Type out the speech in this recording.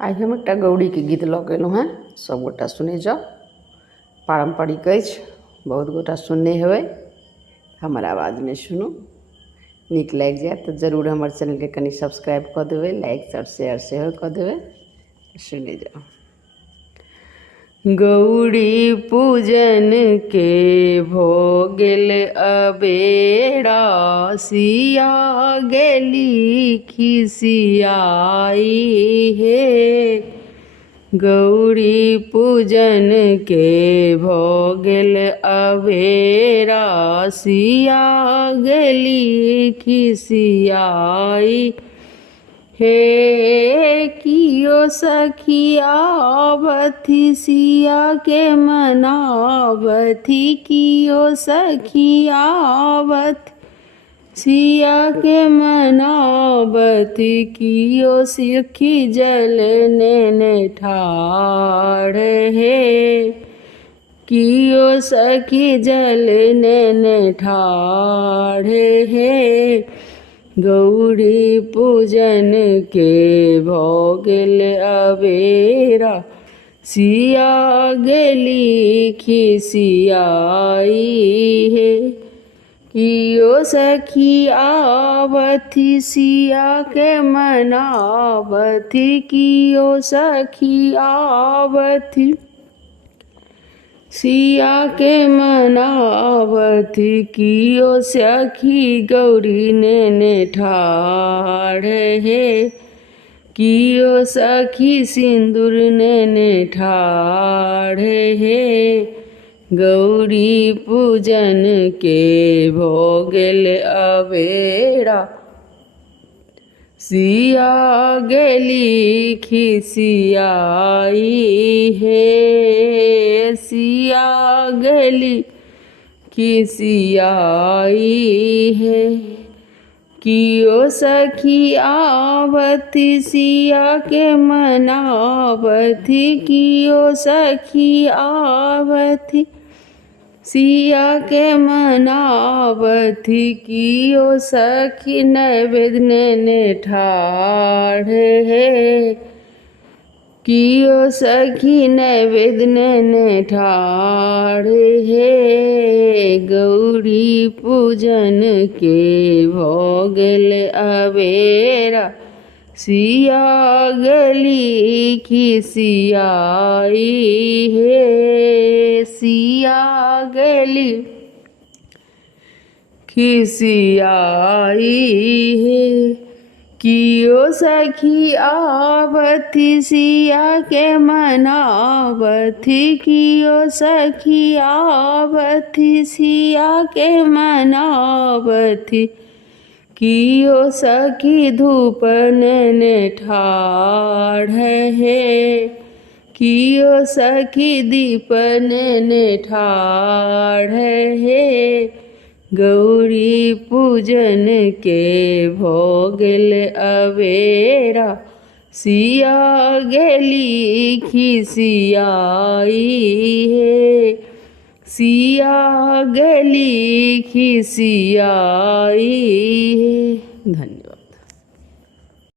आई हम एक गौड़ी के गीत लऽ गेलहुँ हैं, सब गोटा सुने जाओ। पारंपरिक अछि, बहुत गोटा सुनने हेबै, हमर आवाज में सुनू। नीक लागि जायत तऽ जरूर हमर चैनल के कनि सब्सक्राइब कऽ देबै, लाइक और शेयर सेहो कऽ देबै। सुने जाओ। गौरी पूजन के भो गेल अबेरा, सिया गेली खिसियाई हे। गौरी पूजन के भो गेल अबेरा, सिया गेली खिसियाई हे। कियो सखिया आवथि सिया के मनावथि, कियो सखिया आवथि सिया के मनावथि, कियो सखी जल नेने ठाढ़ हे। कियो सखी जल नेने ठाढ़ हे। गौरी पूजन के भो गेल अबेरा, सिया गेली खिसियाई हे। कियो सखी आवथि सिया के मनावथि, कियो सखी आवथि सिया के मनावथि, कियो सखी गौरी नेने ठाढ़ हे। कियो सखी सिंदूर नेने ठाढ़ हे। गौरी पूजन के भो गेल अबेरा, सिया गेली खिसियाई हे। सिया गेली खिसियाई हे। कियो सखी आवथि सिया के मनावथि, कियो सखी आवथि सिया के मनावथि, कियो सखी नैवेद्य नेने ठाढ़ हे। कियो सखी नैवेद्य नेने ठाढ़ हे। गौरी पूजन के भो गेल अबेरा, सिया गेली खिसियाई हे। सिया गेली खिसियाई हे। कियो सखी आवथि सिया के मनावथि, कियो सखी आवथि सिया के मनावथि, कियो सखी धूप नेने ठाढ़ हे। कियो सखी दीप नेने ठाढ़ हे। गौरी पूजन के भो गेल अबेरा, सिया गेली खिसियाई हे। सिया गेली खिसियाई हे। धन्यवाद।